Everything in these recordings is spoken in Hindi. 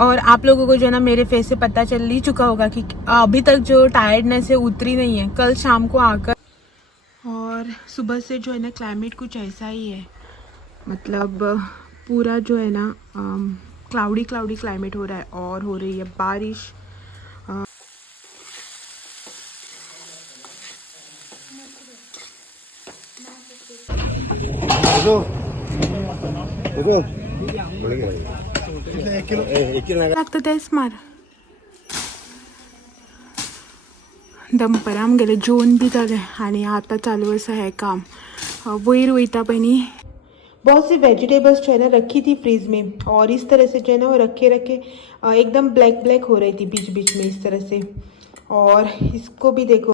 और आप लोगों को जो है ना मेरे फेस से पता चल ही चुका होगा कि अभी तक जो टायर्डनेस है उतरी नहीं है। कल शाम को आकर और सुबह से जो है ना क्लाइमेट कुछ ऐसा ही है, मतलब पूरा जो है ना क्लाउडी क्लाउडी क्लाइमेट हो रहा है और हो रही है बारिश। लागतं तेच मार दंपराम गेले, जेवण भी झाले आणि आता चालू असं है काम। वही रोहिता बनी बहुत सी वेजिटेबल्स जो है ना रखी थी फ्रीज में, और इस तरह से जो है ना वो रखे रखे एकदम ब्लैक ब्लैक हो रही थी बीच बीच में इस तरह से। और इसको भी देखो,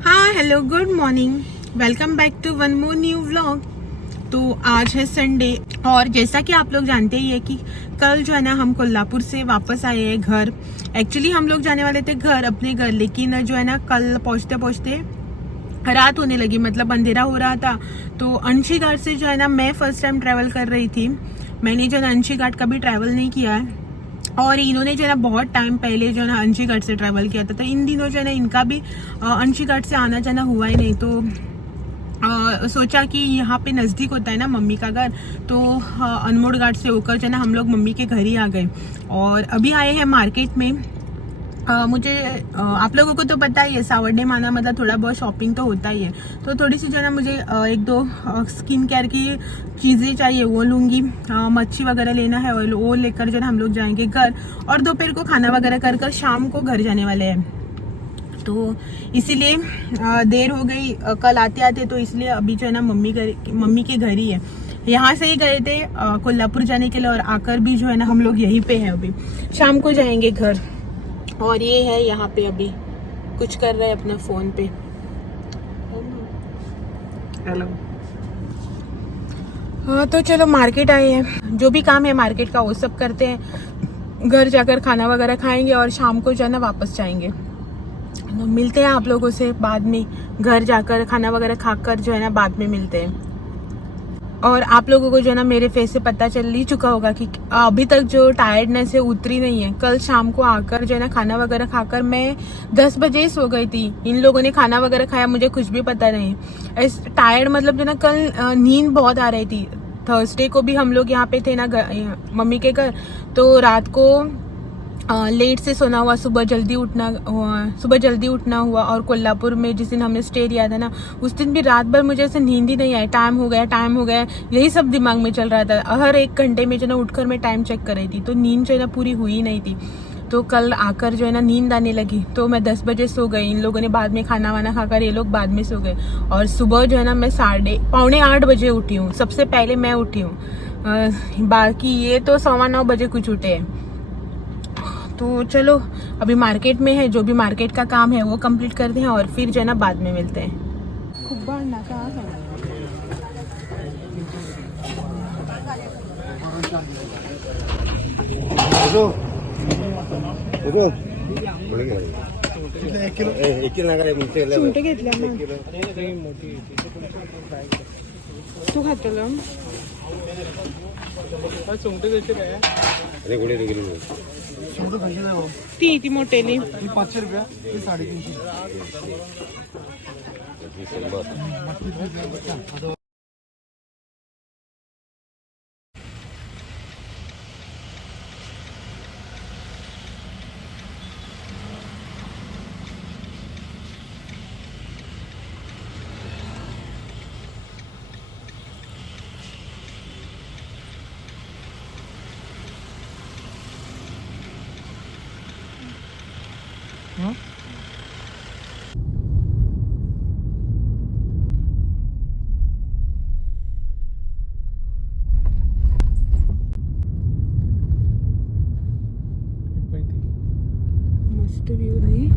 हाँ hello good morning, welcome back to one more new vlog. तो आज है संडे और जैसा कि आप लोग जानते ही है कि कल जो है ना हम कोल्हापुर से वापस आए हैं घर। एक्चुअली हम लोग जाने वाले थे घर, अपने घर, लेकिन जो है ना कल पहुंचते पहुंचते रात होने लगी, मतलब अंधेरा हो रहा था। तो अंशी घाट से जो है ना मैं फर्स्ट टाइम ट्रैवल कर रही थी। मैंने जो है ना अंशी घाट कभी ट्रैवल नहीं किया है और इन्होंने जो है ना बहुत टाइम पहले जो है ना अंशी घाट से ट्रैवल किया था। तो इन दिनों जो है ना इनका भी अंशी घाट से आना जाना हुआ ही नहीं। तो सोचा कि यहाँ पे नज़दीक होता है ना मम्मी का घर, तो अनमोड़ घाट से होकर जो है ना हम लोग मम्मी के घर ही आ गए और अभी आए हैं मार्केट में। मुझे आप लोगों को तो पता ही है सावरडे माना मतलब थोड़ा बहुत शॉपिंग तो होता ही है। तो थोड़ी सी जो है ना मुझे एक दो स्किन केयर की चीज़ें चाहिए, वो लूँगी। मच्छी वगैरह लेना है और वो लेकर जो है ना हम लोग जाएंगे घर, और दोपहर को खाना वगैरह कर शाम को घर जाने वाले हैं। तो इसीलिए देर हो गई कल आते आते, तो इसलिए अभी जो है ना मम्मी के घर ही है। यहाँ से ही गए थे कोल्हापुर जाने के लिए और आकर भी जो है ना हम लोग यहीं पे हैं। अभी शाम को जाएंगे घर। और ये है यहाँ पे अभी कुछ कर रहा है अपना फोन पे। हेलो। हाँ तो चलो मार्केट आए हैं, जो भी काम है मार्केट का वो सब करते हैं। घर जाकर खाना वगैरह खाएंगे और शाम को जो है ना वापस जाएंगे। तो मिलते हैं आप लोगों से बाद में, घर जाकर खाना वगैरह खाकर जो है ना बाद में मिलते हैं। और आप लोगों को जो है ना मेरे फेस से पता चल ही चुका होगा कि अभी तक जो टायर्डनेस है उतरी नहीं है। कल शाम को आकर जो है ना खाना वगैरह खाकर मैं 10 बजे ही सो गई थी। इन लोगों ने खाना वगैरह खाया, मुझे कुछ भी पता नहीं। टायर्ड मतलब जो ना कल नींद बहुत आ रही थी। थर्सडे को भी हम लोग यहाँ पे थे ना मम्मी के घर, तो रात को लेट से सोना हुआ, सुबह जल्दी उठना हुआ। और कोल्हापुर में जिस दिन हमने स्टे किया था ना, उस दिन भी रात भर मुझे ऐसे नींद ही नहीं आई। टाइम हो गया यही सब दिमाग में चल रहा था। हर एक घंटे में जो ना उठकर मैं टाइम चेक कर रही थी, तो नींद जो है ना पूरी हुई नहीं थी। तो कल आकर जो है ना नींद आने लगी, तो मैं 10 बजे सो गई। इन लोगों ने बाद में खाना वाना खाकर ये लोग बाद में सो गए। और सुबह जो है ना मैं 7:45 बजे उठी हूँ, सबसे पहले मैं उठी हूँ। बाकी ये तो 9:15 बजे कुछ उठे हैं। तो चलो अभी मार्केट में है, जो भी मार्केट का काम है वो कंप्लीट करते हैं और फिर जो है ना बाद में मिलते हैं। तू खातो ती मोठेली 500 रुपया, 350. मस्त व्यू नाही.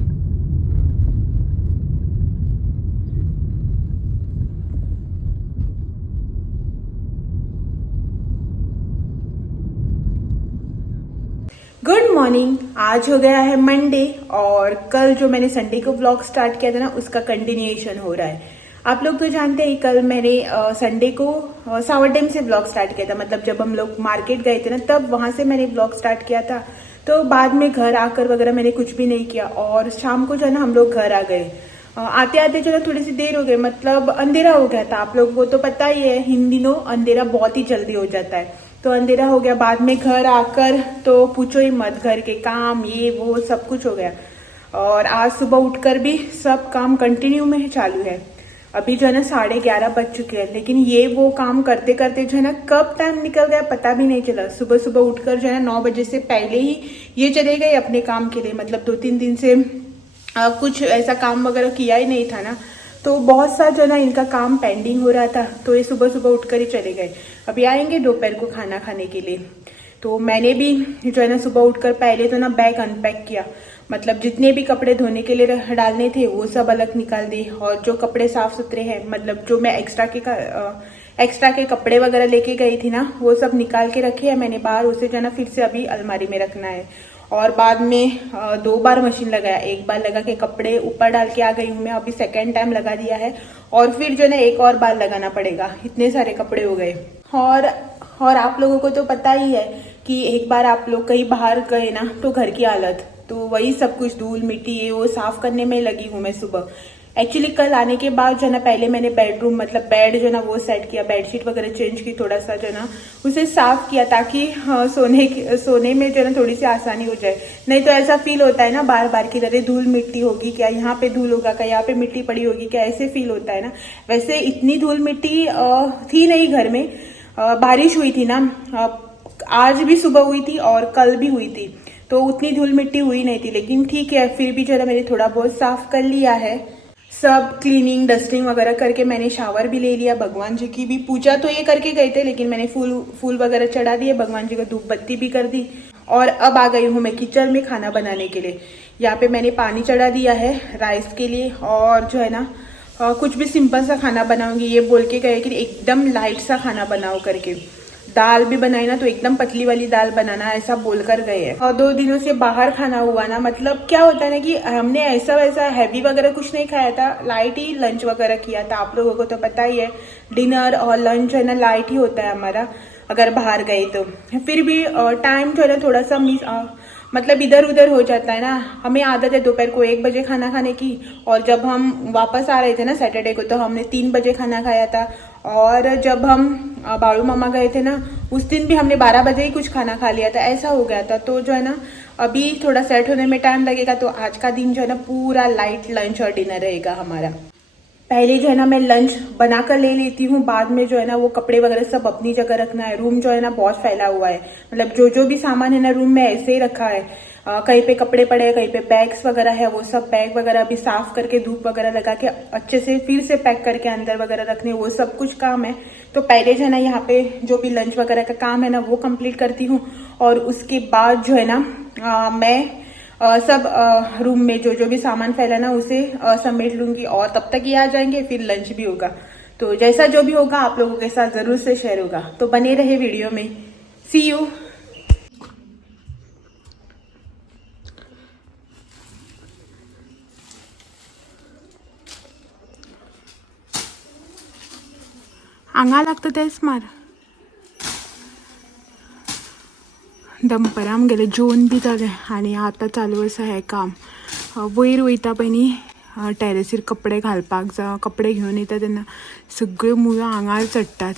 Good morning. आज हो गया है मंडे और कल जो मैंने संडे को व्लॉग स्टार्ट किया था ना, उसका कंटिन्यूएशन हो रहा है। आप लोग तो जानते हैं कल मैंने संडे को सावरडेम से ब्लॉग स्टार्ट किया था। मतलब जब हम लोग मार्केट गए थे ना, तब वहां से मैंने ब्लॉग स्टार्ट किया था। तो बाद में घर आकर वगैरह मैंने कुछ भी नहीं किया और शाम को जो है ना हम लोग घर आ गए। आते आते जो है थोड़ी सी देर हो गई, मतलब अंधेरा हो गया था। आप लोगों को तो पता ही है इन दिनों अंधेरा बहुत ही जल्दी हो जाता है, तो अंधेरा हो गया। बाद में घर आकर तो पूछो ही मत, घर के काम ये वो सब कुछ हो गया। और आज सुबह उठकर भी सब काम कंटिन्यू में चालू है। अभी जो है ना 11:30 बज चुके हैं, लेकिन ये वो काम करते करते जो है ना कब टाइम निकल गया पता भी नहीं चला। सुबह सुबह उठकर जो है ना 9 बजे से पहले ही ये चले गए अपने काम के लिए। मतलब 2-3 दिन से कुछ ऐसा काम वगैरह किया ही नहीं था ना, तो बहुत सा जो है ना इनका काम पेंडिंग हो रहा था, तो ये सुबह सुबह उठकर ही चले गए। अभी आएंगे दोपहर को खाना खाने के लिए। तो मैंने भी जो है ना सुबह उठकर पहले तो ना बैग अनपैक किया। मतलब जितने भी कपड़े धोने के लिए डालने थे वो सब अलग निकाल दिए, और जो कपड़े साफ सुथरे हैं, मतलब जो मैं एक्स्ट्रा के कपड़े वगैरह लेके गई थी ना, वो सब निकाल के रखे हैं मैंने बाहर। उसे जो है ना फिर से अभी अलमारी में रखना है। और बाद में 2 बार मशीन लगाया, एक बार लगा के कपड़े ऊपर डाल के आ गई हूँ मैं, अभी सेकेंड टाइम लगा दिया है। और फिर जो है ना एक और बार लगाना पड़ेगा, इतने सारे कपड़े हो गए। और आप लोगों को तो पता ही है कि एक बार आप लोग कहीं बाहर गए ना तो घर की हालत, तो वही सब कुछ धूल मिट्टी ये वो साफ करने में लगी हूँ मैं सुबह। एक्चुअली कल आने के बाद जो है ना पहले मैंने बेडरूम मतलब बेड जो है ना वो सेट किया, बेडशीट वगैरह चेंज की, थोड़ा सा जो है ना उसे साफ किया, ताकि सोने में जो है ना थोड़ी सी आसानी हो जाए। नहीं तो ऐसा फील होता है ना बार बार की अरे धूल मिट्टी होगी क्या, यहाँ पे धूल होगा क्या, यहाँ पे मिट्टी पड़ी होगी क्या, ऐसे फील होता है ना। वैसे इतनी धूल मिट्टी थी नहीं घर में, बारिश हुई थी ना, आज भी सुबह हुई थी और कल भी हुई थी, तो उतनी धूल मिट्टी हुई नहीं थी। लेकिन ठीक है, फिर भी जो है मैंने थोड़ा बहुत साफ कर लिया है। सब क्लीनिंग डस्टिंग वगैरह करके मैंने शावर भी ले लिया। भगवान जी की भी पूजा तो ये करके गए थे, लेकिन मैंने फूल वगैरह चढ़ा दिए, भगवान जी को धूप बत्ती भी कर दी। और अब आ गई हूँ मैं किचन में खाना बनाने के लिए। यहाँ पे मैंने पानी चढ़ा दिया है राइस के लिए, और जो है ना कुछ भी सिंपल सा खाना बनाऊंगी। ये बोल के गए कि एकदम लाइट सा खाना बनाओ करके। दाल भी बनाई ना तो एकदम पतली वाली दाल बनाना, ऐसा बोलकर गए हैं। और 2 दिनों से बाहर खाना हुआ ना, मतलब क्या होता है ना कि हमने ऐसा वैसा हैवी वगैरह कुछ नहीं खाया था, लाइट ही लंच वगैरह किया था। आप लोगों को तो पता ही है डिनर और लंच है ना लाइट ही होता है हमारा अगर बाहर गए तो। फिर भी टाइम जो है ना थोड़ा सा मतलब इधर उधर हो जाता है ना। हमें आदत है दोपहर को 1 बजे खाना खाने की, और जब हम वापस आ रहे थे ना सैटरडे को तो हमने 3 बजे खाना खाया था। और जब हम बाड़ू मामा गए थे ना उस दिन भी हमने 12 बजे ही कुछ खाना खा लिया था, ऐसा हो गया था। तो जो है ना अभी थोड़ा सेट होने में टाइम लगेगा, तो आज का दिन जो है ना पूरा लाइट लंच और डिनर रहेगा हमारा। पहले जो है ना मैं लंच बना कर ले लेती हूँ, बाद में जो है ना वो कपड़े वगैरह सब अपनी जगह रखना है। रूम जो है ना बहुत फैला हुआ है, मतलब जो भी सामान है ना रूम में ऐसे ही रखा है। कहीं पे कपड़े पड़े हैं, कहीं पे बैग्स वगैरह है, वो सब बैग वगैरह भी साफ करके धूप वगैरह लगा के अच्छे से फिर से पैक करके अंदर वगैरह रखने, वो सब कुछ काम है। तो पहले जो है ना यहाँ पे जो भी लंच वगैरह का काम है ना वो कंप्लीट करती हूँ, और उसके बाद जो है ना मैं सब रूम में जो भी सामान फैला ना उसे समेट लूंगी, और तब तक ये आ जाएंगे, फिर लंच भी होगा। तो जैसा जो भी होगा आप लोगों के साथ जरूर से शेयर होगा, तो बने रहे वीडियो में। सी यू। आंगा लागतं तेच मार दंपराम गेले जेवण बी जालें, आनी आतां चालू आसा हें काम। वयर वयता पयलीं टॅरेसीर कपडे घालपाक जावं कपडे घेवन येता तेन्ना सगळ्यो मुळो आंगार चडटात।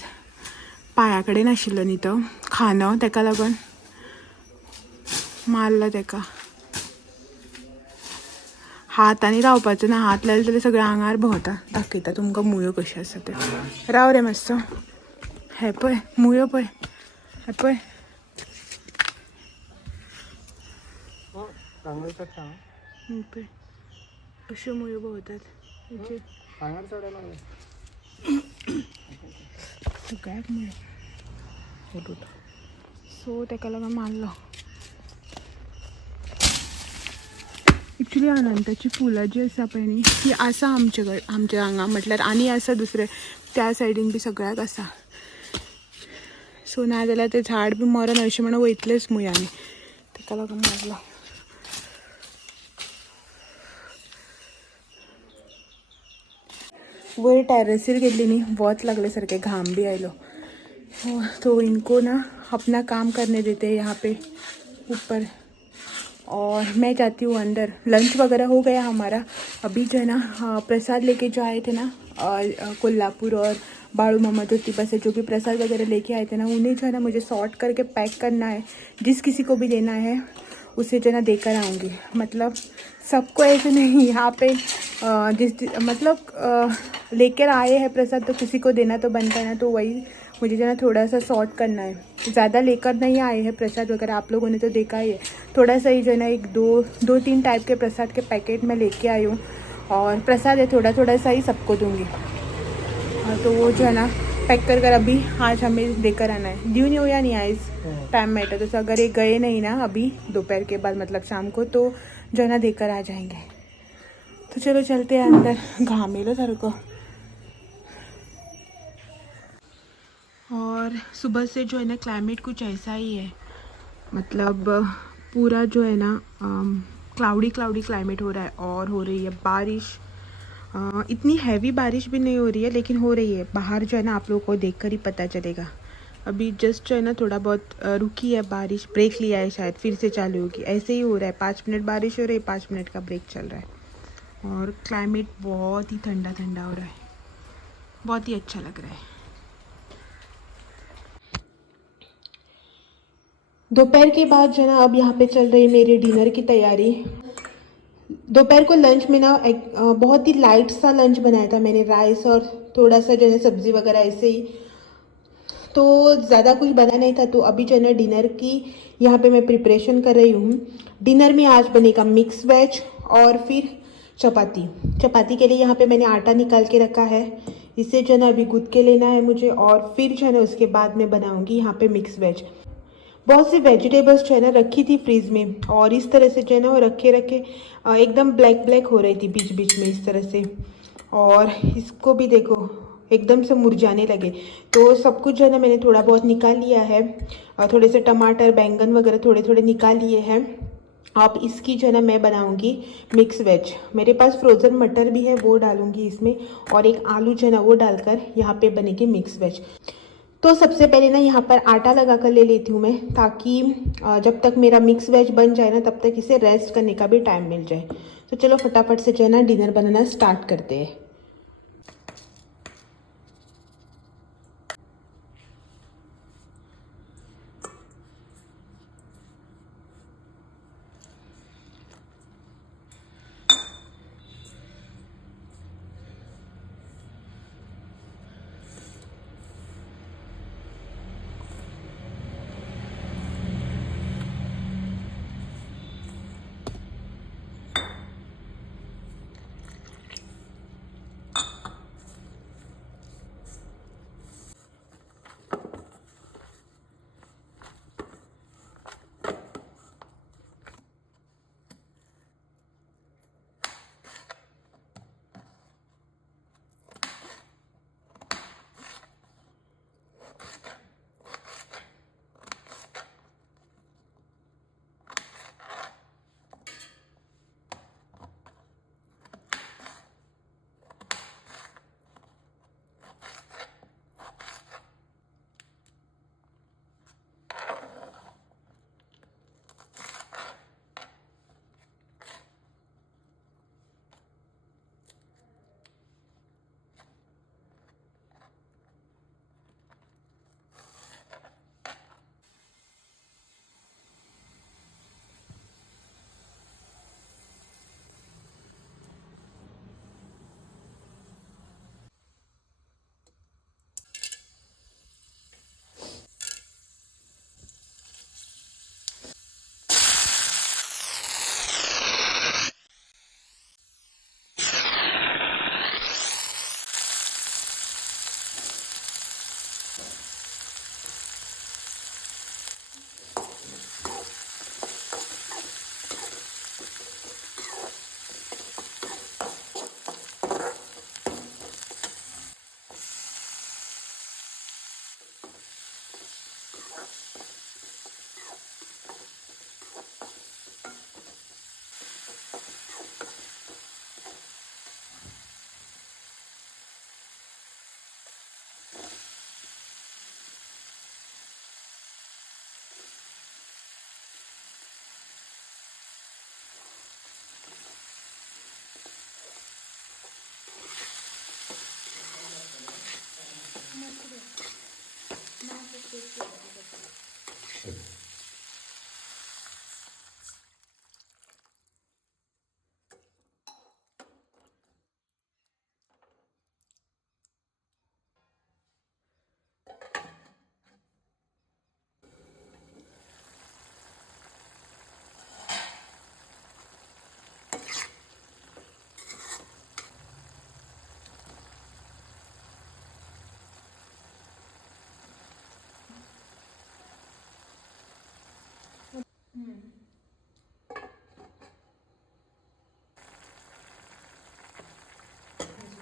पांया कडेन आशिल्लो न्ही तो खांदो, तेका लागून मारलो तेका। हातांनी रावपाचो ना, हात लायले जाल्यार सगळे आंगार भोंवता। दाखयता तुमकां मुळो कशें आसा ते। राव रे मातसो। हे पळय मुळो पळय, हे पळय अश्यो मुळो भोंवतात। सगळ्याक मुळो, सो तेका लागून मारलो। एक्चुली अनंताची फुलां जी आसा पळय न्ही ती आसा आमच्या हांगा, म्हटल्यार आनी आसा दुसरे त्या सायडीन बी सगळ्याक आसा। सो ना जाल्यार ते झाड बी मरण अशें म्हणून वयतलेच मुळांनी, तेका लागून मारलो। वही टेरेसीर गेली नी, बहुत लागल्यासारखे घाम भी आयलो, तो इनको ना अपना काम करने देते हैं यहाँ पे ऊपर, और मैं जाती हूँ अंदर। लंच वगैरह हो गया हमारा। अभी जो है ना प्रसाद लेके जो आए थे ना कोल्हापुर और बाड़ू मामा ज्योतिबा से जो भी प्रसाद वगैरह लेके आए थे ना, उन्हें जो है ना मुझे सॉर्ट करके पैक करना है। जिस किसी को भी देना है उसे जो है ना देकर आऊँगी। मतलब सबको ऐसे नहीं, यहाँ पे लेकर आए हैं प्रसाद तो किसी को देना तो बनता है ना, तो वही मुझे जो है ना थोड़ा सा सॉर्ट करना है। ज़्यादा लेकर नहीं आए हैं प्रसाद वगैरह, आप लोगों ने तो देखा ही है। थोड़ा सा ही जो है ना एक दो तीन टाइप के प्रसाद के पैकेट मैं लेके आई हूँ, और प्रसाद है थोड़ा थोड़ा सा ही सबको दूँगी। तो वो जो है ना पैक कर अभी आज हमें देकर आना है। ड्यू नहीं हो या नहीं आए इस टाइम में, तो अगर ये गए नहीं ना अभी दोपहर के बाद मतलब शाम को, तो जो है ना देकर आ जाएंगे। तो चलो चलते हैं अंदर, घाम लो सर को। और सुबह से जो है ना क्लाइमेट कुछ ऐसा ही है, मतलब पूरा जो है ना क्लाउडी क्लाइमेट हो रहा है, और हो रही है बारिश। इतनी हैवी बारिश भी नहीं हो रही है, लेकिन हो रही है। बाहर जो है ना आप लोगों को देखकर ही पता चलेगा। अभी जस्ट जो है ना थोड़ा बहुत रुकी है बारिश, ब्रेक लिया है, शायद फिर से चालू होगी। ऐसे ही हो रहा है, 5 मिनट बारिश हो रही है, 5 मिनट का ब्रेक चल रहा है, और क्लाइमेट बहुत ही ठंडा ठंडा हो रहा है, बहुत ही अच्छा लग रहा है। दोपहर के बाद जो है ना अब यहाँ पे चल रही मेरी डिनर की तैयारी। दोपहर को लंच में ना एक बहुत ही लाइट सा लंच बनाया था मैंने, राइस और थोड़ा सा जो है सब्जी वगैरह ऐसे ही, तो ज़्यादा कुछ बना नहीं था। तो अभी जो है ना डिनर की यहाँ पे मैं प्रिपरेशन कर रही हूँ। डिनर में आज बनेगा मिक्स वेज और फिर चपाती के लिए यहाँ पे मैंने आटा निकाल के रखा है। इसे जो है ना अभी गूँथ के लेना है मुझे, और फिर जो है ना उसके बाद मैं बनाऊँगी यहाँ पे मिक्स वेज। बहुत सी वेजिटेबल्स जो है ना रखी थी फ्रीज में, और इस तरह से जो है ना वो रखे एकदम ब्लैक हो रही थी बीच बीच में इस तरह से, और इसको भी देखो एकदम से मुरझाने लगे। तो सब कुछ जो है ना मैंने थोड़ा बहुत निकाल लिया है, और थोड़े से टमाटर बैंगन वगैरह थोड़े थोड़े निकाल लिए हैं। अब इसकी जो है ना मैं बनाऊंगी मिक्स वेज। मेरे पास फ्रोज़न मटर भी है, वो डालूंगी इसमें, और एक आलू जो है ना वो डालकर यहाँ पे बनेगी मिक्स वेज। तो सबसे पहले ना यहाँ पर आटा लगा कर ले लेती हूँ मैं, ताकि जब तक मेरा मिक्स वेज बन जाए ना तब तक इसे रेस्ट करने का भी टाइम मिल जाए। तो चलो फटाफट से जो है ना डिनर बनाना स्टार्ट करते हैं।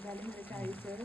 झाली म्हणजे 40.